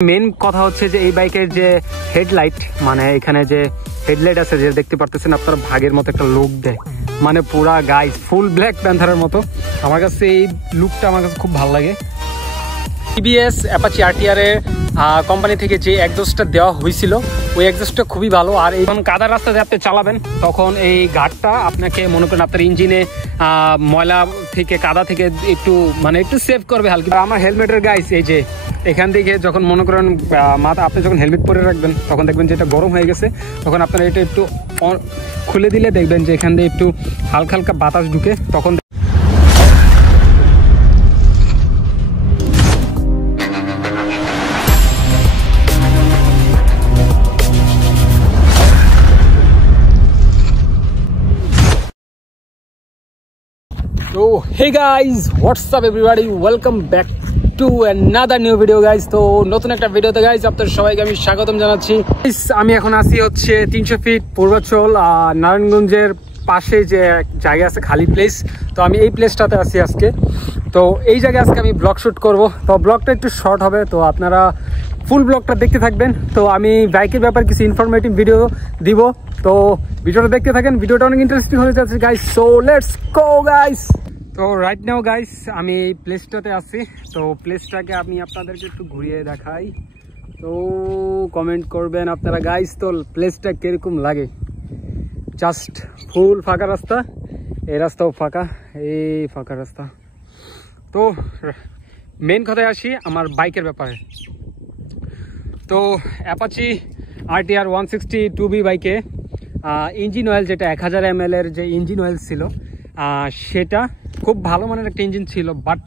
Main কথা হচ্ছে যে এই বাইকের যে হেডলাইট, মানে এখানে যে হেডলাইট আছে যে দেখতে পারতেছেন আপনারা, ভাগের মতো একটা লুক দেয়, মানে পুরা গাইস ফুল ব্ল্যাক প্যান্থারের মতো। আমার কাছে এই লুকটা আমার কাছে খুব ভালো লাগে। টিভিএস অ্যাপাচি আরটিআর এর কোম্পানি থেকে যে এক্সজস্টটা দেওয়া হয়েছিল ওই এক্সজস্টটা খুবই ভালো। আর যখন কাদা রাস্তাতে আপনি চালাবেন তখন এই গার্ডটা আপনাকে মনে করেন আপনার ইঞ্জিনে ময়লা থেকে কাদা থেকে একটু সেভ করবে হালকা। আমার হেলমেটের গাইস এই যে এখান থেকে যখন মনে করেন মাথা আপনি যখন হেলমেট পরে রাখবেন তখন দেখবেন যে এটা গরম হয়ে গেছে, তখন আপনারা এটা একটু খুলে দিলে দেখবেন যে এখান দিয়ে একটু হালকা হালকা বাতাস ঢুকে, তখন তো hey guys, what's up everybody, welcome back to another new video guys. তো নতুন একটা ভিডিওতে গাইজ আপনাদের সবাইকে আমি স্বাগতম জানাচ্ছি। আমি এখন আছি হচ্ছে 300 ফিট পূর্বাচল নারায়ণগঞ্জের পাশে যে জায়গা আছে খালি প্লেস, তো আমি এই প্লেসটাতে আছি আজকে। তো এই জায়গায় আজকে আমি ব্লগ শ্যুট করব, তো ব্লগটা একটু শর্ট হবে, তো আপনারা ফুল ব্লগটা দেখতে থাকবেন। তো আমি বাইকের ব্যাপারে কিছু ইনফরমেটিভ ভিডিও দিব, তো ভিডিওটা দেখতে থাকেন, ভিডিওটা অনেক ইন্টারেস্টিং হয়ে যাচ্ছে guys. So let's go guys. তো রাইট নাও গাইস আমি এই প্লেসটাতে আছি, তো প্লেসটাকে আমি আপনাদেরকে একটু ঘুরিয়ে দেখাই, তো কমেন্ট করবেন আপনারা গাইস তো প্লেসটা কিরকম লাগে। জাস্ট ফুল ফাঁকা রাস্তা, এই রাস্তাও ফাঁকা, এই ফাঁকা রাস্তা। তো মেন কথায় আসি আমার বাইকের ব্যাপারে। তো অ্যাপাচি আরটিআর 160 2B বাইকে ইঞ্জিন অয়েল যেটা 1000 ml এর যে ইঞ্জিন অয়েল ছিল সেটা খুব ভালো মানের একটা ইঞ্জিন ছিল, বাট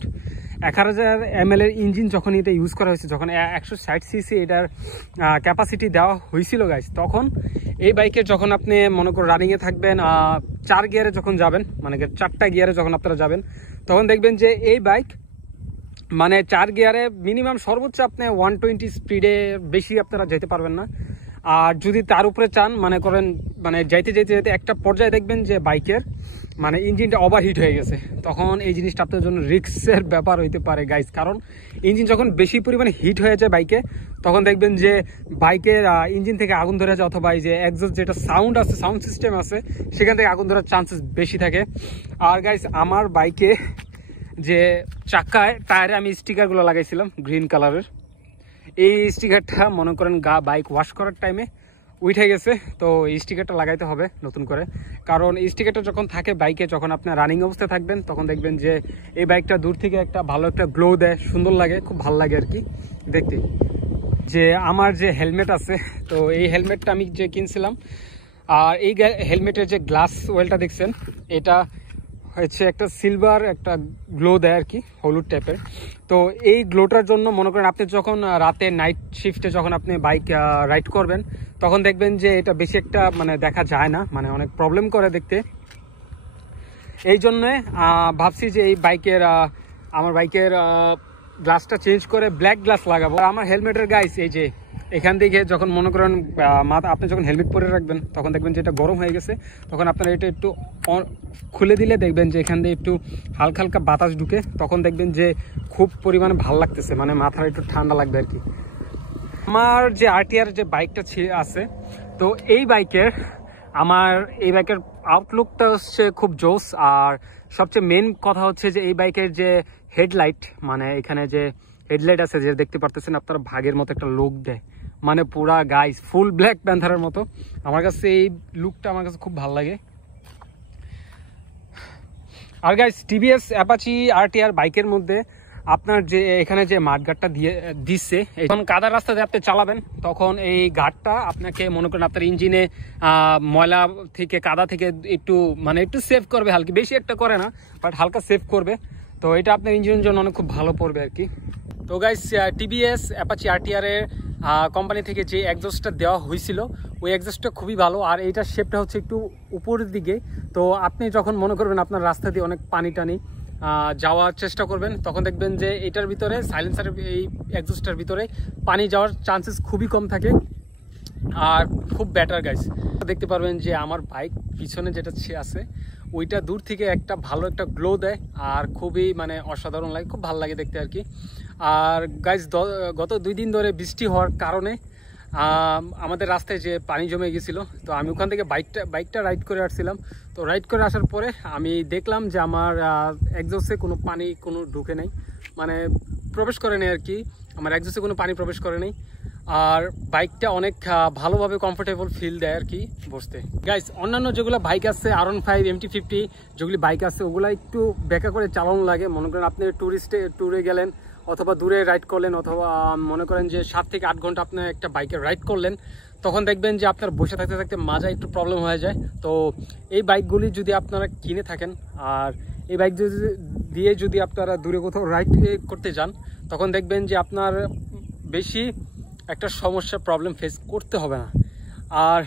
1000 ml এর ইঞ্জিন যখন এটা ইউজ করা হয়েছে, যখন 160 সিসি এটার ক্যাপাসিটি দেওয়া হয়েছিল গাইস, তখন এই বাইকের যখন আপনি মনে করুন রানিংয়ে থাকবেন 4 গিয়ারে যখন যাবেন, মানে 4টা গিয়ারে যখন আপনারা যাবেন, তখন দেখবেন যে এই বাইক মানে 4 গিয়ারে মিনিমাম সর্বোচ্চ আপনি 120 স্পিডে বেশি আপনারা যেতে পারবেন না। আর যদি তার উপরে চান মনে করেন মানে যাইতে একটা পর্যায়ে দেখবেন যে বাইকের মানে ইঞ্জিনটা ওভারহিট হয়ে গেছে, তখন এই জিনিসটা আপনার জন্য রিস্কের ব্যাপার হইতে পারে গাইস। কারণ ইঞ্জিন যখন বেশি পরিমাণে হিট হয়ে যায় বাইকে, তখন দেখবেন যে বাইকের ইঞ্জিন থেকে আগুন ধরে যায়, অথবা এই যে এক্সস্ট যেটা সাউন্ড আছে, সাউন্ড সিস্টেম আছে, সেখান থেকে আগুন ধরার চান্সেস বেশি থাকে। আর গাইস আমার বাইকে যে চাকায় টায়ারে আমি স্টিকারগুলো লাগাইছিলাম গ্রিন কালারের, এই স্টিকারটা মনে করেন বাইক ওয়াশ করার টাইমে উঠে গেছে, তো এই স্টিকারটা লাগাইতে হবে নতুন করে। কারণ এই স্টিকারটা যখন থাকে বাইকে, যখন আপনার রানিং অবস্থায় থাকবেন, তখন দেখবেন যে এই বাইকটা দূর থেকে একটা ভালো একটা গ্লো দেয়, সুন্দর লাগে, খুব ভালো লাগে আর কি দেখতে। যে আমার যে হেলমেট আছে, তো এই হেলমেটটা আমি যে কিনছিলাম, আর এই হেলমেটের যে গ্লাস ওয়েলটা দেখছেন, এটা হচ্ছে একটা সিলভার একটা গ্লো দেয় আর কি, হলুদ টাইপের। তো এই গ্লোটার জন্য মনে করেন আপনি যখন রাতে নাইট শিফটে যখন আপনি বাইক রাইড করবেন, তখন দেখবেন যে এটা বেশি একটা মানে দেখা যায় না, মানে অনেক প্রবলেম করে দেখতে। এই জন্য ভাবছি যে এই বাইকের আমার বাইকের গ্লাসটা চেঞ্জ করে ব্ল্যাক গ্লাস লাগাবো। আমার হেলমেটের গাইস এই যে এখান থেকে যখন মনে করেন মাথা আপনি যখন হেলমেট পরে রাখবেন, তখন দেখবেন যে এটা গরম হয়ে গেছে, তখন আপনারা এটা একটু খুলে দিলে দেখবেন যে এখান দিয়ে একটু হালকা হালকা বাতাস ঢুকে, তখন দেখবেন যে খুব পরিমাণে ভালো লাগতেছে, মানে মাথাটা একটু ঠান্ডা লাগবে আর কি। আমার যে আরটিআর যে বাইকটা আছে, তো এই বাইকের আউটলুকটা হচ্ছে খুব জোস। আর সবচেয়ে মেন কথা হচ্ছে যে এই বাইকের যে হেডলাইট, মানে এখানে যে হেডলাইট আছে যে দেখতে পারতেছেন আপনারা, ভাগের মতো একটা লুক দেয়, মানে পুরা গাইস ফুল ব্ল্যাক প্যান্থারের মতো। আমার কাছে এই লুকটা আমার কাছে খুব ভালো লাগে। আর গাইস টিভিএস অ্যাপাচি আরটিআর বাইকের মধ্যে আপনার যে এখানে যে মাঠগার্ডটা দিচ্ছে, যখন কাদা রাস্তাতে আপনি চালাবেন, তখন এই গার্ডটা আপনাকে মনে করেন আপনার ইঞ্জিনে ময়লা থেকে কাদা থেকে একটু সেভ করবে, হালকা বেশি একটা করে না, বাট হালকা সেভ করবে। তো এটা আপনার ইঞ্জিনের জন্য অনেক খুব ভালো পড়বে আর কি। তো গাইস টিভিএস অ্যাপাচি আরটিআর এর কোম্পানি থেকে যে এক্সজস্টটা দেওয়া হয়েছিল ওই এক্সজস্টটা খুবই ভালো। আর এইটার শেপটা হচ্ছে একটু উপরের দিকে, তো আপনি যখন মনে করবেন আপনার রাস্তা দিয়ে অনেক পানি টানি যাওয়ার চেষ্টা করবেন, তখন দেখবেন যে এটার ভিতরে সাইলেন্সারের এই এক্সজস্টের ভিতরে পানি যাওয়ার চান্সেস খুবই কম থাকে, আর খুব বেটার গাইস। দেখতে পারবেন যে আমার বাইক পিছনে যেটা আছে ওইটা দূর থেকে একটা ভালো একটা গ্লো দেয়, আর খুবই মানে অসাধারণ লাগে, খুব ভালো লাগে দেখতে আর কি। আর গাইজ গত 2 দিন ধরে বৃষ্টি হওয়ার কারণে আমাদের রাস্তায় যে পানি জমে গেছিলো, তো আমি ওখান থেকে বাইকটা রাইড করে আসছিলাম। তো রাইড করে আসার পরে আমি দেখলাম যে আমার এক্সস্টে কোনো পানি ঢুকে নেই, মানে প্রবেশ করে নেই আর কি, আমার এক্সস্টে কোনো পানি প্রবেশ করে নেই। আর বাইকটা অনেক ভালোভাবে কমফোর্টেবল ফিল দেয় আর কি বসতে। গাইস, অন্যান্য যেগুলো বাইক আছে R15 MT50 যেগুলি বাইক আছে ওগুলো একটু ব্যাকা করে চালানো লাগে। মনে করেন আপনি ট্যুরে গেলেন অথবা দূরে রাইড করলেন, অথবা মনে করেন যে 7 থেকে 8 ঘন্টা আপনি একটা বাইকে রাইড করলেন, তখন দেখবেন যে আপনার বসে থাকতে থাকতে মাজা একটু প্রবলেম হয়ে যায়। তো এই বাইকগুলি যদি আপনারা কিনে থাকেন আর এই বাইক দিয়ে যদি আপনারা দূরে কোথাও রাইড করতে যান, তখন দেখবেন যে আপনার বেশি একটা সমস্যা প্রবলেম ফেস করতে হবে না। আর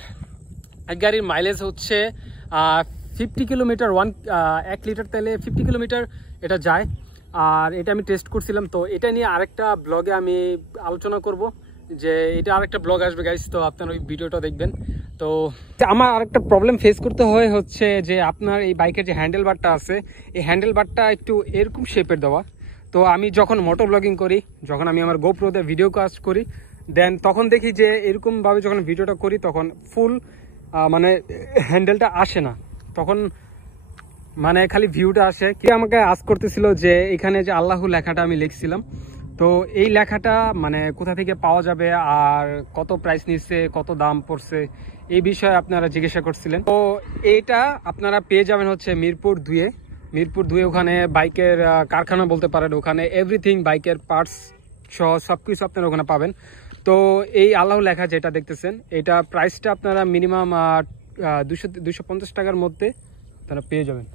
এক গাড়ির মাইলেজ হচ্ছে 50 কিলোমিটার, 1 লিটার তেলে 50 কিলোমিটার এটা যায়। আর এটা আমি টেস্ট করছিলাম, তো এটা নিয়ে আরেকটা ব্লগে আমি আলোচনা করব, যে এটা আরেকটা ব্লগ আসবে গাইস, তো আপনারা ওই ভিডিওটা দেখবেন। তো আমার আরেকটা প্রবলেম ফেস করতে হয় হচ্ছে যে আপনার এই বাইকের যে হ্যান্ডেল বারটা আছে, এই হ্যান্ডেল বারটা একটু এরকম শেপের দেওয়া। তো আমি যখন মোটর ব্লগিং করি, যখন আমি আমার গোপ্রোতে ভিডিও কাজ করি, দেন তখন দেখি যে এরকমভাবে যখন ভিডিওটা করি তখন ফুল মানে হ্যান্ডেলটা আসে না, তখন মানে খালি ভিউটা আসে। কি আমাকে আজ করতেছিল যে এখানে যে আল্লাহু লেখাটা আমি লিখছিলাম, তো এই লেখাটা মানে কোথা থেকে পাওয়া যাবে আর কত প্রাইস নিচ্ছে, কত দাম পড়ছে, এই বিষয়ে আপনারা জিজ্ঞাসা করছিলেন। তো এইটা আপনারা পেয়ে যাবেন হচ্ছে মিরপুর 2 ওখানে বাইকের কারখানা বলতে পারেন, ওখানে এভরিথিং বাইকের পার্টস সহ সবকিছু আপনারা ওখানে পাবেন। তো এই আল্লাহ লেখা যেটা দেখতেছেন, এটা প্রাইসটা আপনারা মিনিমাম 250 টাকার মধ্যে আপনারা পেয়ে যাবেন।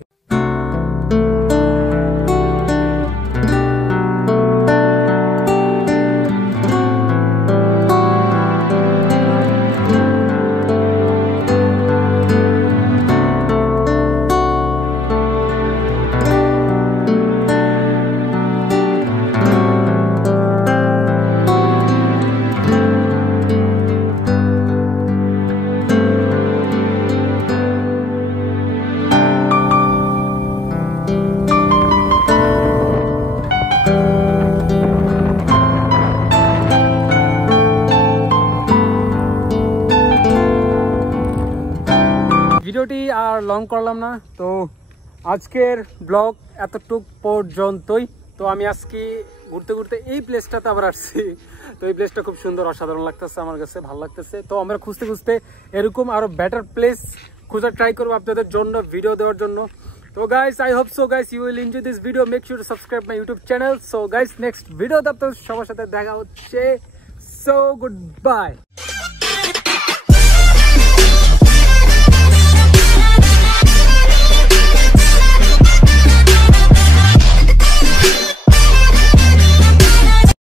ভিডিওটি আর লং করলাম না, তো আজকের ব্লগ এতটুক পর্যন্তই। তো আমি আজকে ঘুরতে ঘুরতে এই প্লেসটাতে আবার আসছি, তো এই প্লেসটা খুব সুন্দর, অসাধারণ লাগতেছে, আমার কাছে ভালো লাগতেছে। তো আমরা খুঁজতে খুঁজতে এরকম আরো বেটার প্লেস খোঁজার ট্রাই করবো আপনাদের জন্য, ভিডিও দেওয়ার জন্য। তো guys, I hope so guys you will enjoy this video, make sure to subscribe my YouTube channel. So guys, next ভিডিওতে আপনাদের সবার সাথে দেখা হচ্ছে। So good bye.